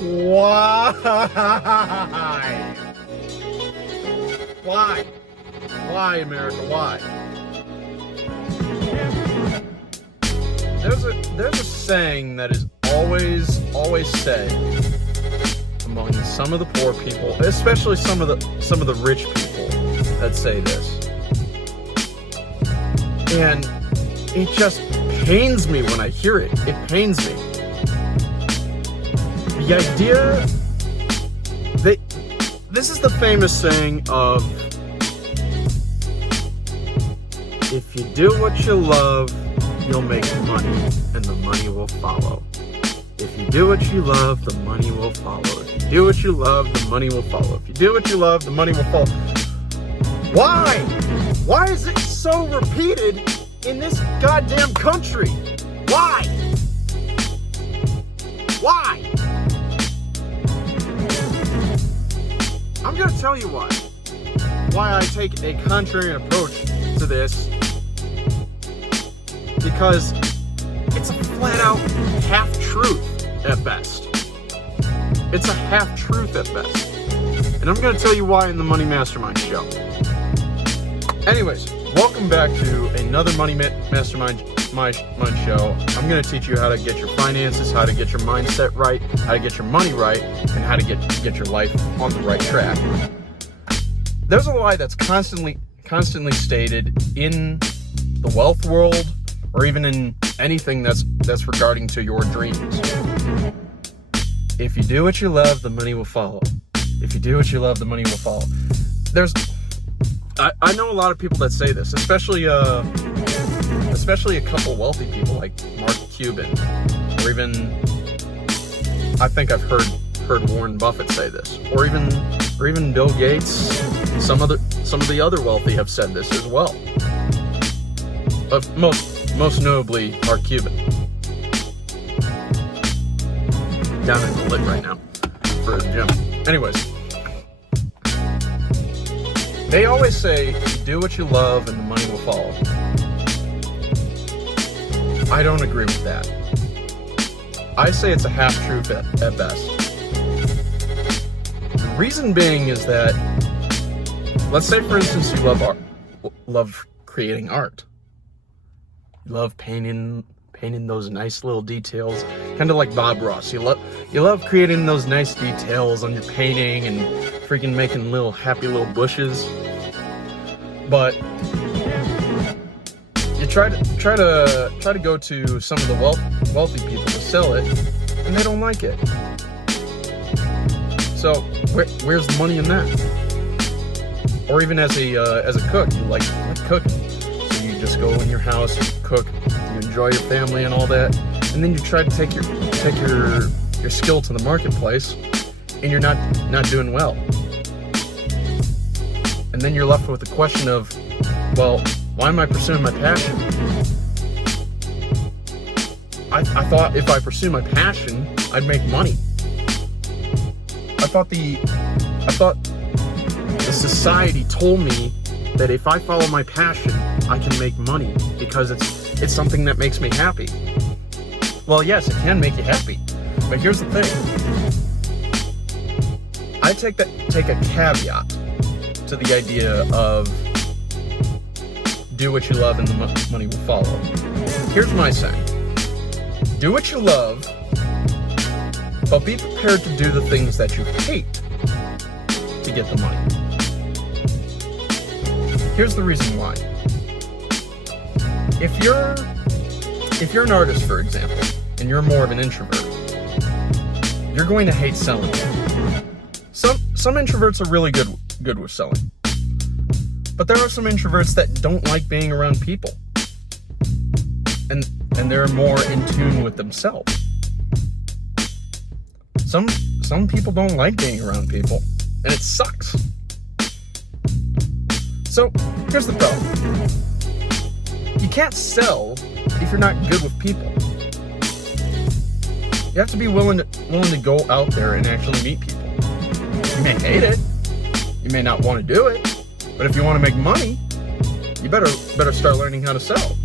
Why? Why? Why, America? Why? There's a saying that is always said among some of the poor people, especially some of the rich people that say this. And it just pains me when I hear it. It pains me. The idea that this is the famous saying of, if you do what you love, you'll make money, and the money will follow. If you do what you love, the money will follow. If you do what you love, the money will follow. If you do what you love, the money will follow. Why? Why is it so repeated in this goddamn country? Why? Why? I'm gonna tell you why. Why I take a contrarian approach to this. Because it's a flat-out half-truth at best. It's a half-truth at best. And I'm going to tell you why in the Money Mastermind show. Anyways, welcome back to another Money Mastermind show. I'm going to teach you how to get your finances, how to get your mindset right, how to get your money right, and how to get your life on the right track. There's a lie that's constantly stated in the wealth world, or even in anything that's regarding to your dreams. If you do what you love, the money will follow. If you do what you love, the money will follow. I know a lot of people that say this, especially a couple wealthy people like Mark Cuban, or even I think I've heard Warren Buffett say this, or even Bill Gates. Some of the other wealthy have said this as well. But most notably, Mark Cuban. Down in the lit right now for a gym. Anyways, they always say, do what you love and the money will follow. I don't agree with that. I say it's a half-truth at best. The reason being is that, let's say for instance you love creating art. You love painting those nice little details, kind of like Bob Ross. You love creating those nice details on your painting and freaking making little happy little bushes. But you try to go to some of the wealthy people to sell it, and they don't like it. So where's the money in that? Or even as a cook, you like cooking. You just go in your house, you cook, you enjoy your family and all that, and then you try to take your skill to the marketplace, and you're not doing well. And then you're left with the question of, well, why am I pursuing my passion? I thought if I pursue my passion, I'd make money. I thought the society told me that if I follow my passion, I can make money because it's something that makes me happy. Well, yes, it can make you happy, but here's the thing. I take a caveat to the idea of do what you love and the money will follow. Here's my saying. Do what you love, but be prepared to do the things that you hate to get the money. Here's the reason why. If you're an artist, for example, and you're more of an introvert, you're going to hate selling. Some introverts are really good with selling. But there are some introverts that don't like being around people. And they're more in tune with themselves. Some people don't like being around people, and it sucks. So, here's the problem. You can't sell if you're not good with people. You have to be willing to go out there and actually meet people. You may hate it. You may not want to do it. But if you want to make money, you better start learning how to sell.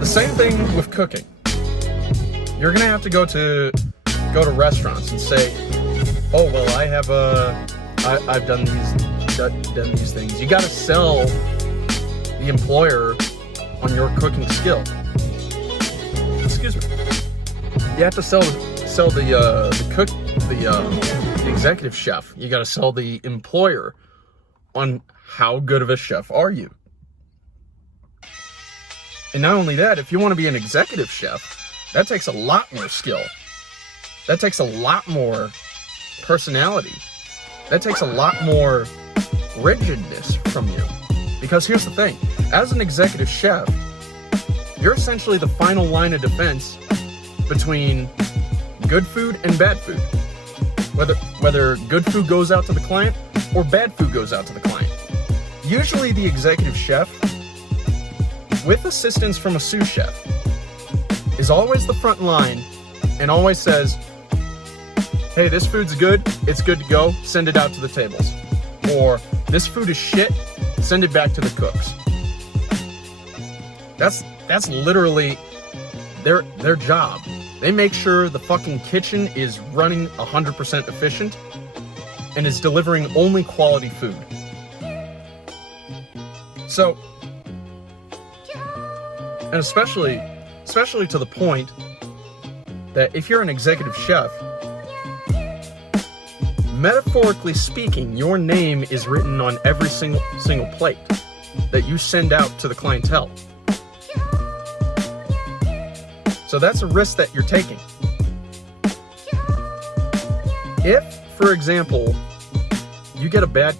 The same thing with cooking. you're gonna have to go to restaurants and say, oh well, I've done these things. You gotta sell the employer on your cooking skill. Excuse me. You have to sell the executive chef. You gotta sell the employer on how good of a chef are you. And not only that, if you want to be an executive chef, that takes a lot more skill. That takes a lot more personality. That takes a lot more rigidness from you. Because here's the thing, as an executive chef, you're essentially the final line of defense between good food and bad food. Whether good food goes out to the client or bad food goes out to the client. Usually the executive chef, with assistance from a sous chef, is always the front line and always says, hey, this food's good, it's good to go, send it out to the tables. Or, this food is shit, send it back to the cooks. That's literally their job. They make sure the fucking kitchen is running 100% efficient and is delivering only quality food. So, and especially to the point that if you're an executive chef, metaphorically speaking, your name is written on every single plate that you send out to the clientele. So that's a risk that you're taking. If, for example, you get a bad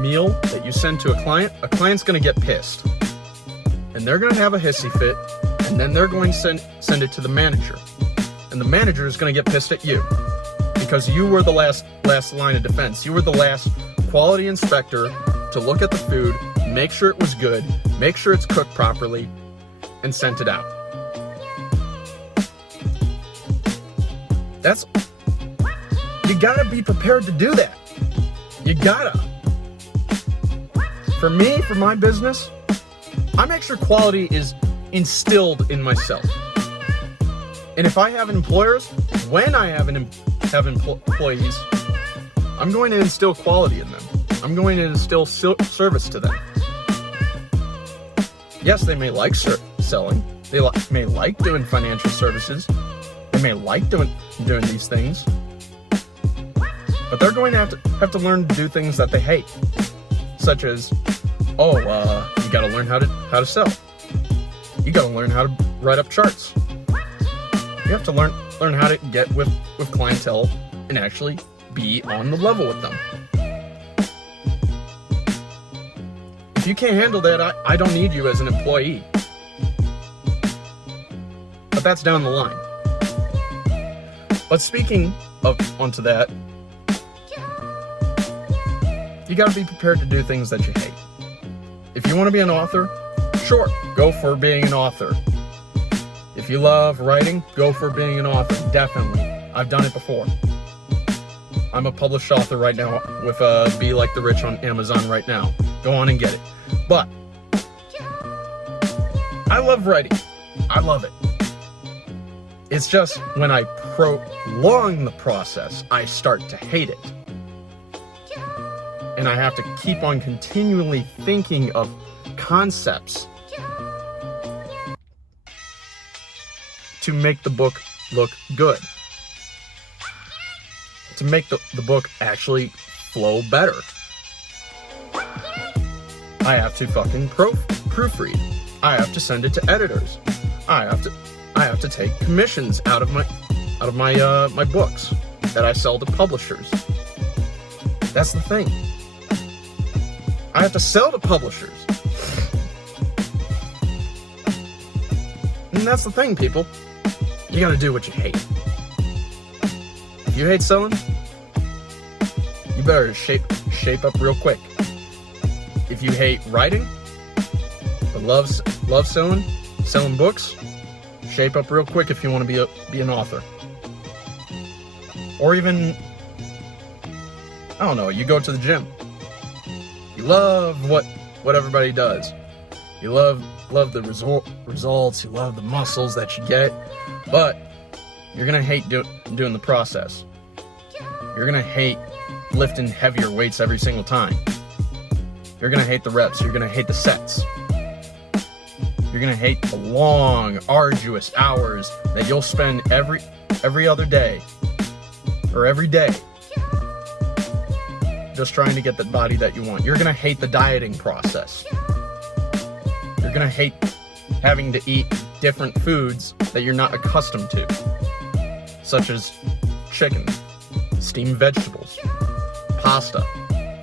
meal that you send to a client's going to get pissed. And they're going to have a hissy fit, and then they're going to send it to the manager. And the manager is going to get pissed at you because you were the last line of defense. You were the last quality inspector to look at the food, make sure it was good, make sure it's cooked properly, and sent it out. You gotta be prepared to do that. You gotta. For me, for my business, I make sure quality is instilled in myself. And if I have employers, when I have employees, I'm going to instill quality in them. I'm going to instill service to them. Yes, they may like selling. They may like doing financial services. They may like doing these things. But they're going to have to learn to do things that they hate. Such as, you gotta learn how to sell. You gotta learn how to write up charts. You have to learn how to get with clientele and actually be on the level with them. If you can't handle that, I don't need you as an employee. But that's down the line. But speaking onto that, you gotta be prepared to do things that you hate. If you want to be an author, sure, go for being an author. If you love writing, go for being an author, definitely. I've done it before. I'm a published author right now with Be Like the Rich on Amazon right now. Go on and get it. But I love writing. I love it. It's just when I prolong the process, I start to hate it. And I have to keep on continually thinking of concepts to make the book look good. To make the book actually flow better. I have to fucking proofread. I have to send it to editors. I have to take commissions out of my books that I sell to publishers. That's the thing. I have to sell to publishers. And that's the thing, people. You gotta do what you hate. If you hate selling, you better shape up real quick. If you hate writing, but love selling books, shape up real quick if you want to be an author. Or even, I don't know, you go to the gym. You love what everybody does. You love the results. You love the muscles that you get. But you're gonna hate doing the process. You're gonna hate lifting heavier weights every single time. You're gonna hate the reps. You're gonna hate the sets. You're gonna hate the long, arduous hours that you'll spend every other day or every day just trying to get the body that you want. You're gonna hate the dieting process. You're gonna hate having to eat different foods that you're not accustomed to, such as chicken, steamed vegetables, pasta,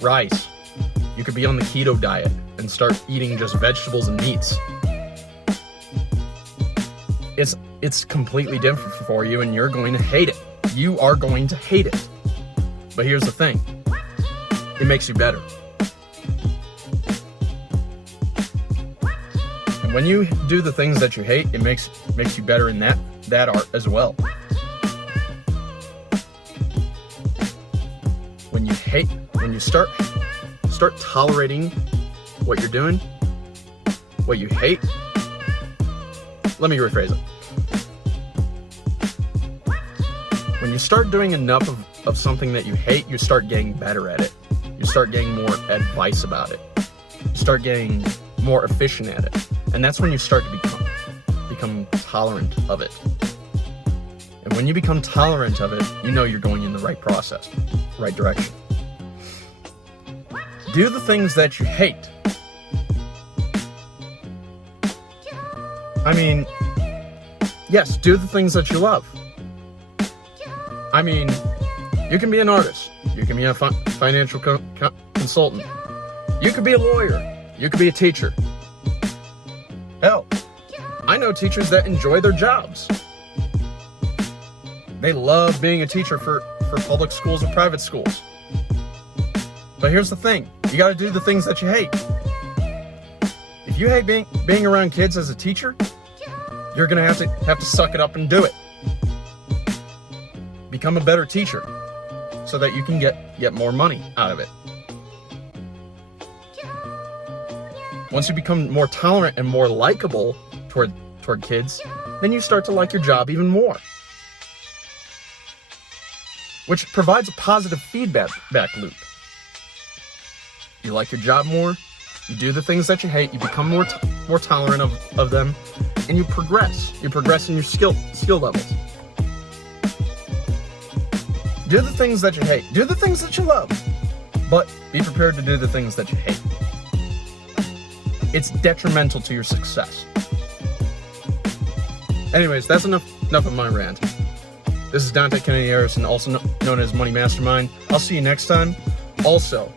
rice. You could be on the keto diet and start eating just vegetables and meats. It's completely different for you, and you're going to hate it. You are going to hate it. But here's the thing. It makes you better. And when you do the things that you hate, it makes you better in that art as well. When you start tolerating what you're doing, what you hate. Let me rephrase it. When you start doing enough of something that you hate, you start getting better at it. You start getting more advice about it. You start getting more efficient at it. And that's when you start to become tolerant of it. And when you become tolerant of it, you know you're going in the right process, right direction. Do the things that you hate. I mean, yes, do the things that you love. I mean, you can be an artist. You can be a financial consultant. You could be a lawyer. You could be a teacher. Hell, I know teachers that enjoy their jobs. They love being a teacher for public schools or private schools. But here's the thing. You got to do the things that you hate. If you hate being around kids as a teacher, you're going to have to suck it up and do it. Become a better teacher so that you can get more money out of it. Once you become more tolerant and more likable toward kids, then you start to like your job even more, which provides a positive feedback loop. You like your job more, you do the things that you hate, you become more tolerant of them, and you progress. You progress in your skill levels. Do the things that you hate. Do the things that you love. But be prepared to do the things that you hate. It's detrimental to your success. Anyways, that's enough of my rant. This is Dante Kennedy-Harrison, also known as Money Mastermind. I'll see you next time. Also,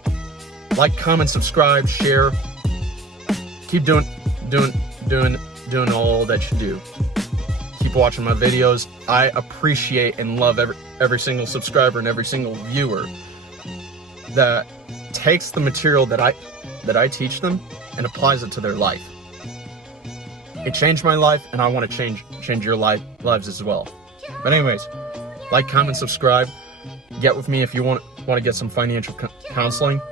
like, comment, subscribe, share. Keep doing all that you do. Keep watching my videos. I appreciate and love every single subscriber and every single viewer that takes the material that I teach them and applies it to their life. It changed my life, and I want to change your lives as well. But anyways, like, comment, subscribe. Get with me if you want to get some financial counseling.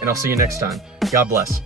And I'll see you next time. God bless.